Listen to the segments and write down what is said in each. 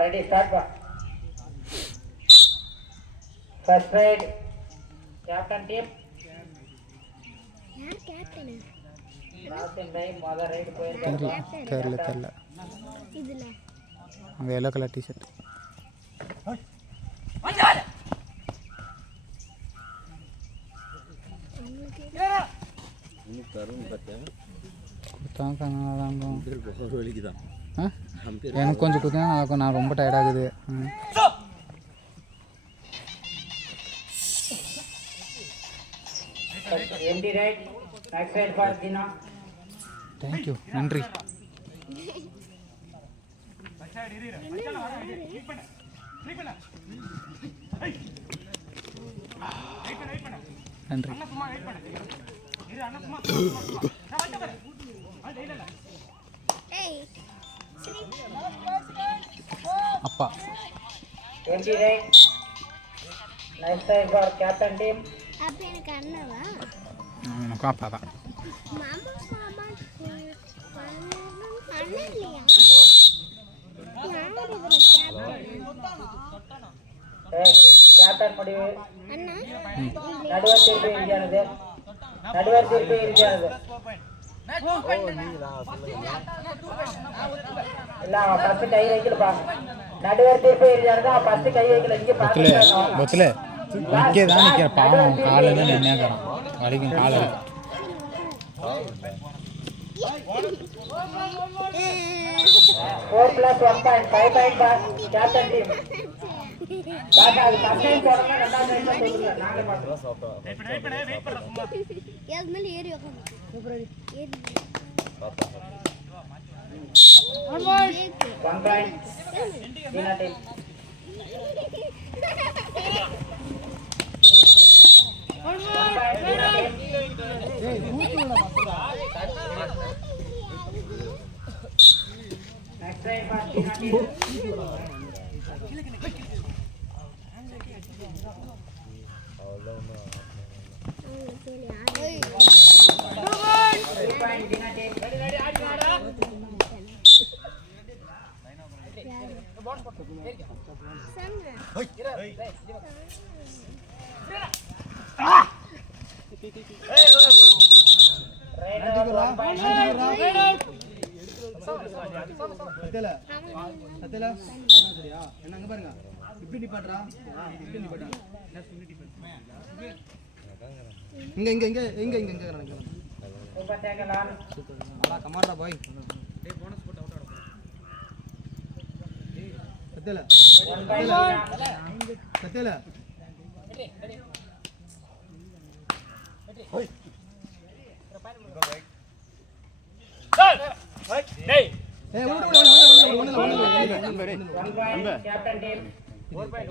Ready, start. First ride, captain team. யார் captain? Last time mother ride போயிருக்காங்க. தெரியல இதுல அந்த yellow color t-shirt எனக்கு கொஞ்சம் குத்தினா நல்லாயிருக்கும். நான் ரொம்ப டயர்டாகுது. MD right, next ride for Dina. Thank you, நன்றி. நன்றி. அப்பா MD right, next ride for captain team. அப்ப எனக்கு அண்ணவா? எனக்கும் அப்பா தான். மாமா மாமா அண்ணன் இல்லையா? யார் இதுல கேப்டன்? கேப்டன் முடிவு. அண்ணா நடுவர் தீர்ப்பு இருக்கிறது. நடுவர் தீர்ப்பு இருக்கிறது. இல்ல ஃபர்ஸ்ட் கை வைக்கலப்பா. நடுவர் தீர்ப்பு இருக்கிறது. ஃபர்ஸ்ட் கை வைக்கல. இங்க பாத்து பத்துல இங்கே தான் நிற்கிற பாவம். காலில் நின்றுக்கிறான். வலிக்கும் கால 4 plus 1.5 point pass captain team. Boss அது கம்ப்ளைன்ட் போடுங்க. ரெண்டாவது ரைட்ல சொல்லுங்க. நாங்க பாத்துறோம். வெயிட் பண்ணு சும்மா. யார் மேல ஏறி உட்கார்ந்து. பிப்ரவரி ஏறி. 1 point. Dina team. Next ride for Dina team. என்ன பாருங்க இப்படி நிப்பாட்றா இப்படி நிப்பாட்டா இங்க இங்க இங்க இங்க இங்க இங்க நடக்குது சூப்பர் டேக்கல் ஆன் நல்லா கமாண்டா பாய் டேய் போனஸ் போட்டு அவுட் ஆடு கத்தல கத்தல ஹோய் டேய் ஏய் கேப்டன் டீம் 4 point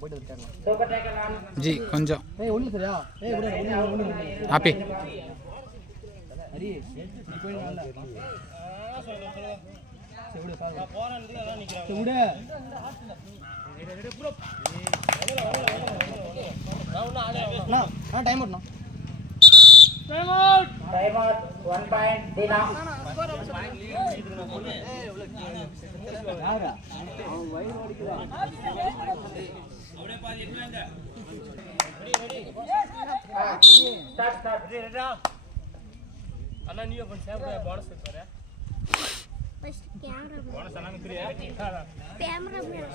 போயிட்டு இருக்காங்க சூப்பர் டேக்கல் ஆன் ஜி கொஞ்சம் ஏய் ஒண்ணு சரியா ஏய் ஒண்ணு ஹாப்பி ஹரி நீ போய் வரல செவுடு பாரு நான் போறேன்னு அதான் நிக்கறேன் செவுடு ப்ரோ நான் டைம் அவுட்னா டைம் அவுட் 1 point Dina. யாரா அவன் வயிறு வலிக்குதா அப்படியே பாதி எப்பங்க ரெடி ஸ்டார்ட் ரெடிடா அண்ணா நீ ஓபன் சேவ் போனஸ் எடுத்துற ஃபர்ஸ்ட் கேமரா போனஸ் அண்ணா கிரியா கேமரா மேல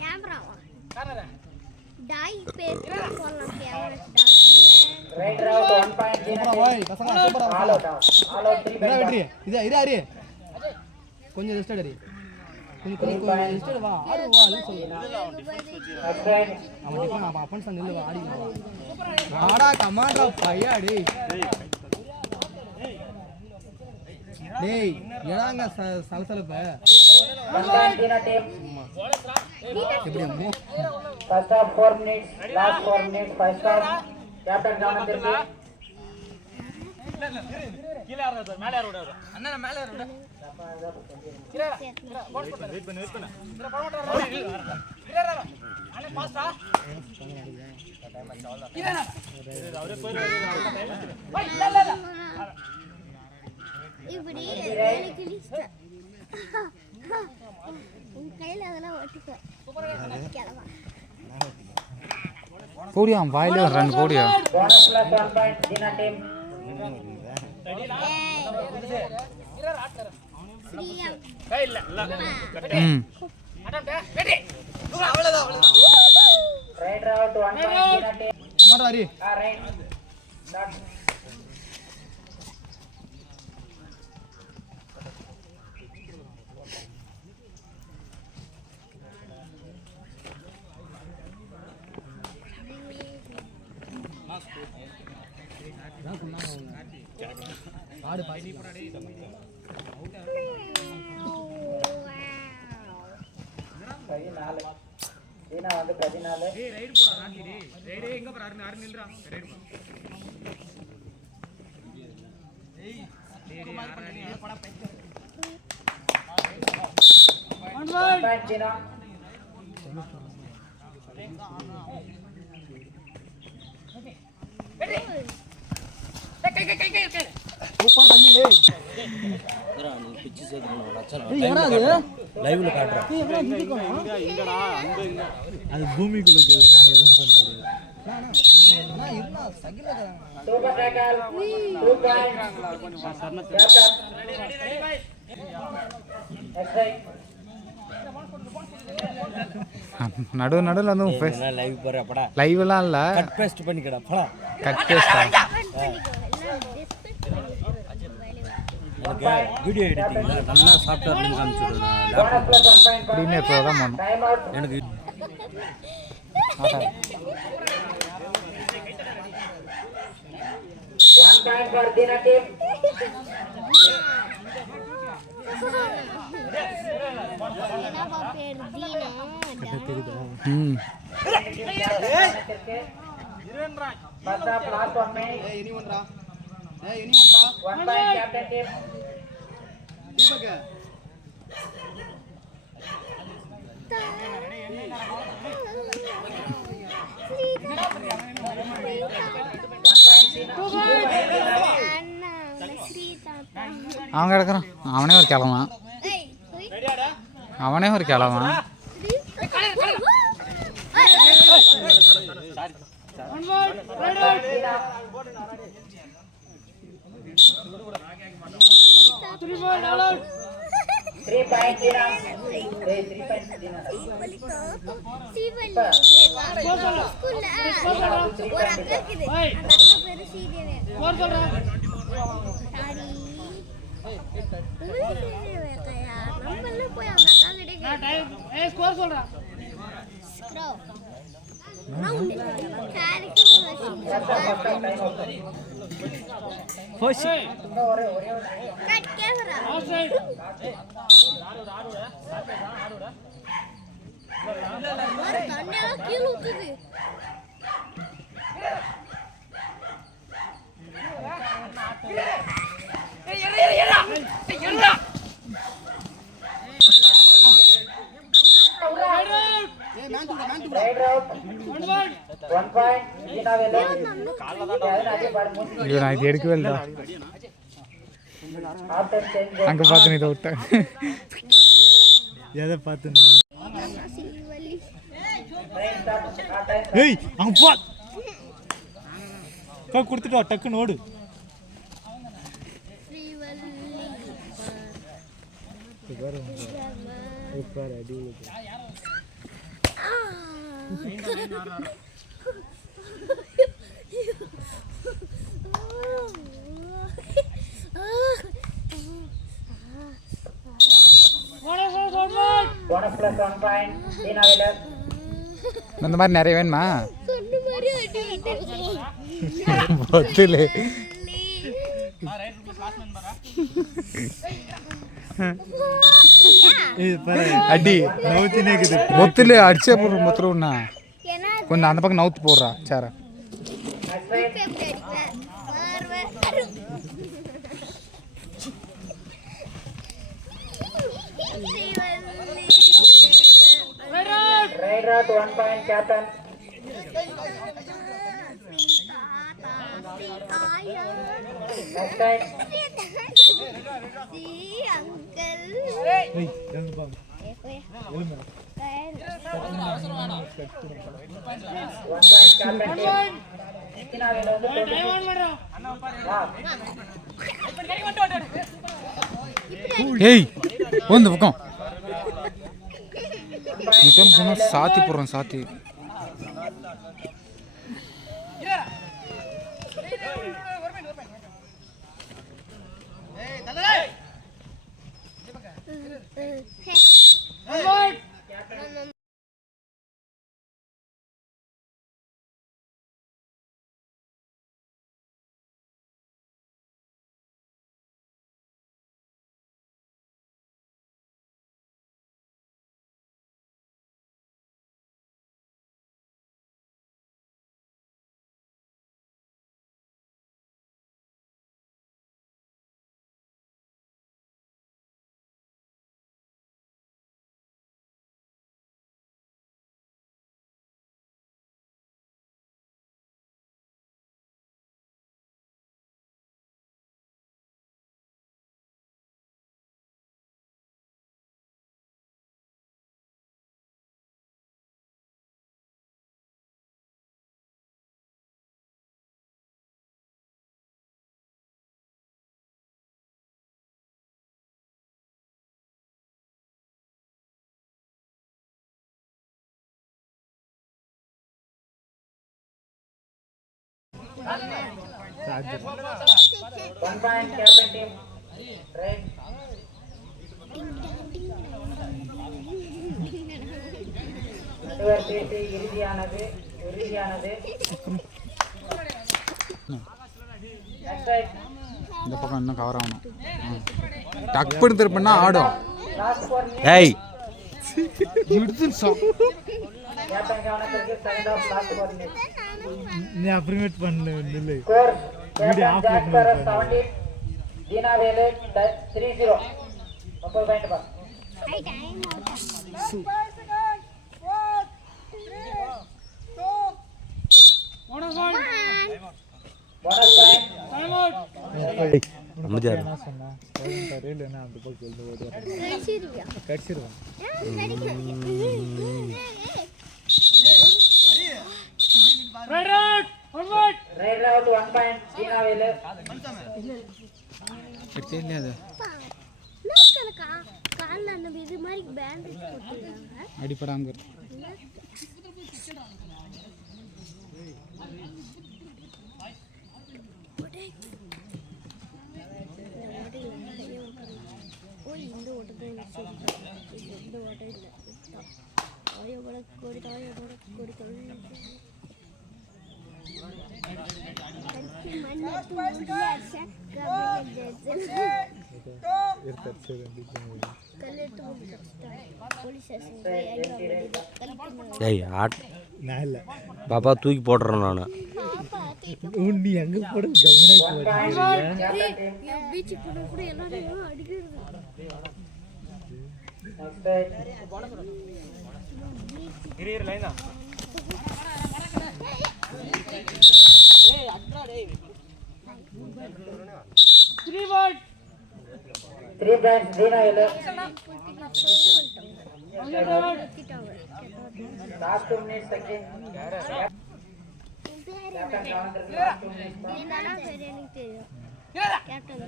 கேமரா காரடா டாய் பேர் போலாம் கேமரா டாய் ரைட் ரவுட் 1 point Dina. ஓய் பசங்க சூப்பரா ஆல் அவுட் 3 point. வெற்றி இது ஹரி கொஞ்சம் ரெஸ்ட் எடு கொஞ்சம் ரெஸ்ட் எடு வா ஆடு வா இல்ல சொல்லு Next ride. அவன் அப்பன் சன் நில்லு ஆடி வாடா கமாண்டா பையா டேய் டேய் ஏடாங்க சலசலப்ப 1 point Dina team. எப்படி அம்மா First half 4 minutes. Last 4 minutes. First half. Captain கவனம் திருப்பி. கீழ யாரோ மேல யாரோ ஓடுறாரு அண்ணா மேல யாரோ ஓடுறாரு வெயிட் பண்ணு இங்க போடா இறடா அண்ணா பாஸ்டா அவரே போய் டைம் இல்ல போடியா வாயிலே ரன் போடியா. Bonus plus 1 point, Dina team. Right out 1 point, Dina team. टमाटर आ रही Right. Not. ஆடு பாடி 14. Dina வந்து 14. டேய் ரைட் போடா ராக்கி டேய். டேய் எங்க போற அருண் நில்றா. ரைட் போ. டேய் படா பைக். 1 point, Dina. சூப்பர் பண்ணி ஏய் நீ பிச்சு சேர்த்து லட்சம் ஏய் என்னடா அது லைவ்ல காட்டுறேன். ஏய் எப்படா இங்க போறோம் அது பூமிக்குள்ள இருக்குது. நான் எதுவும் பண்ண முடியாது. நான் இருந்தா சகில Super tackle. 2 points. Captain. Next right. நடுவில் வந்து என்ன லைவ் போற அப்படா லைவ்லாம் இல்லை, கட் பேஸ்ட் பண்ணிக்கடா படா. கட் பேஸ்டா. எனக்கு வீடியோ எடிட்டிங்ல நல்லா சாஃப்ட்வேர் லிங்க் அனுப்பிச்சுடுறேன். Bonus plus 1 point. Premiere pro தான் பண்ணணும். Time out. எனக்கு 1 point for Dina team. ம் First half, last 1 minute. ஏய் இனி ஒன்றா ஏய் இனி ஒன்றா 1 point, captain team. Deepak 1 point, Dina. 2 அவன் கிடக்குறான். அவனே ஒரு கிளவான், அவனே ஒரு கிளவான். Dina. 3 point, Dina. Hey, 3 point, Dina. ஒரு அக்கா இருக்குது, அந்த அக்கா பேரு சீதேவி. நம்மள போய் அந்த அக்கா கிட்ட நான் டைம் ஏய் ஸ்கோர் சொல்றா. Off side. கீழே ஊத்துது. ஏய் மேன் தூக்கு Right out. 1 point, Dina will lead. ஐயோ நான் இது எடுக்கவே இல்லை. After change. அங்கே பார்த்து இதை விட்டேன். எதை பார்த்து நான் Train start. Time. ஏய் அப்பா கொடுத்துட்டா டக்குன்னு ஓடு. Bonus plus 1 point, Dina will lead. இந்த மாதிரி நிறைய வேணுமா? சொன்ன மாதிரி அடி விட்டுருச்சு. ஒத்துல அடி ஒத்துல அடிச்சே போடுற மொத்தம்னா ஏன்னா கொஞ்சம் அந்த பக்கம் நவுத்து போடுறா சாரா. Next right. எப்படி அடிப்பேன் Right out, 1 point, captain. Next time. uncle. captain team. தீனாவேலு வந்து 26. ஏய் இந்த பக்கம் நித்தம் சொன்னா சாத்தி போடுறோம் சாத்தி One point captain team. Right. நடுவர் பேசி இறுதியானது. Next right. இந்த பக்கம் இன்னும் கவர் ஆகணும் டக் பண்ணி திருப்பினா ஆடும் Last for me. ஏய் Captain கவனத்திற்கு second half last for me. நீ அப்ரிமேட் பண்ணல Score. Captain Jack Perez 17. தீனாவேலு 30. 30 point பா. Bonus time. அமைதியா கடிச்சிருவேன் Right out 1 point. தீனாவேலு. தெரியல அது கால்ல அந்த இது மாதிரி பேண்டேஜ் போட்டுருக்காங்க அடிப்படாம இருக்கு இந்த ஓட்டத்தை இந்த ஓட்டம் இல்லை தாயோட கொடி ஏய் பாப்பா தூக்கி போடுறேன் நான் நீ எங்க போட பீச்சுக்கு கூட எல்லாரும் அடிக்கிறது லைனா 3 points. தீனாவேலு. Last 2 minutes again. Captain கவனத்திற்கு last 2 minutes பா. எனக்கு தெரியும் கேப்டன்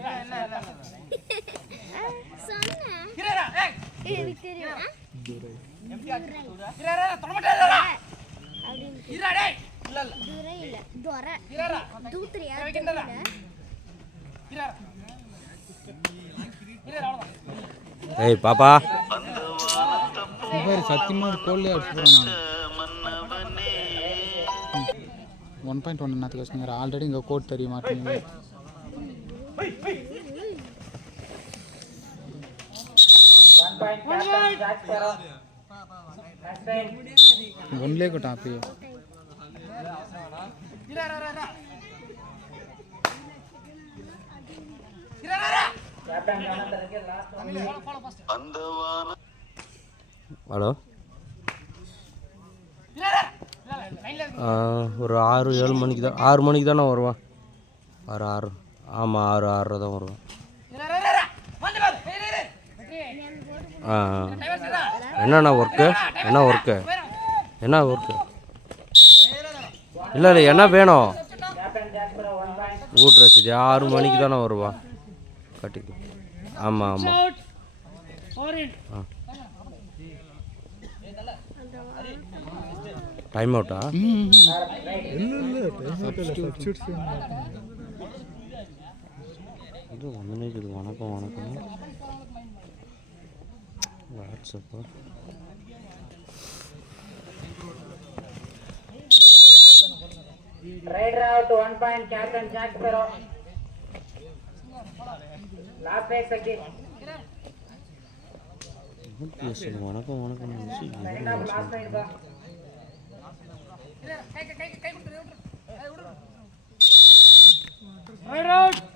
சொன்னேன் எனக்கு தெரியும் ஏய் பாப்பா சத்தியமா கோல்லே அடிச்சுக்கிறேன் நான் 1.1 நேரத்தில் வச்சுங்க ஆல்ரெடி இங்கே கோட் தெரிய மாட்டேங்குது 1 point. Captain Jack Perez. Next time. ஒன்லே கோட்டா அப்பயே Captain கவனத்திற்கு last 1 minute. ஹலோ ஒரு 6-7 மணிக்கு தான் 6 மணிக்கு தானே வருவான் 6 ஆமாம் 6 தான் வருவான் ஆ என்னண்ணா ஒர்க்கு என்ன ஒர்க்கு என்ன ஒர்க்கு இல்லை என்ன வேணும் கேப்டன் ஜாஸ்பர் 1 பாயிண்ட் வீட்டு ரசீது 6 மணிக்கு தானே வருவா கட்டிக்கு ஆமாம் ஆமாம் ஆ டைம் அவுட்டா இது ஒன்றுமே இருக்குது வணக்கம் வணக்கம் வாட்ஸ்அப்பா raider out 1 point captain Jasper last right second வணக்கம் வணக்கம் செகண்ட் ஆஃப் லாஸ்ட் ரைட் பா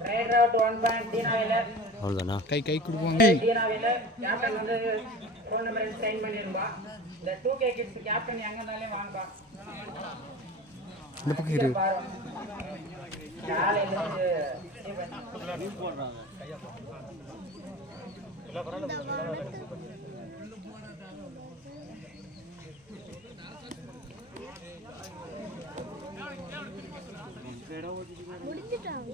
ரைடர் அவுட் 1 பாயிண்ட் டீனா வீலர் அவ்வளோதானா கை கொடுப்பாங்க டீனா வீலர் கேப்டன் வந்து ஃபோன் நம்பர் சைன் பண்ணிருப்பா இந்த 2K கிட்ஸ் கேப்டன் எங்க இருந்தாலே வாங்கப்பா இந்த பக்கம் இரு காலையில இருந்து முடிஞ்சிட்டாங்க.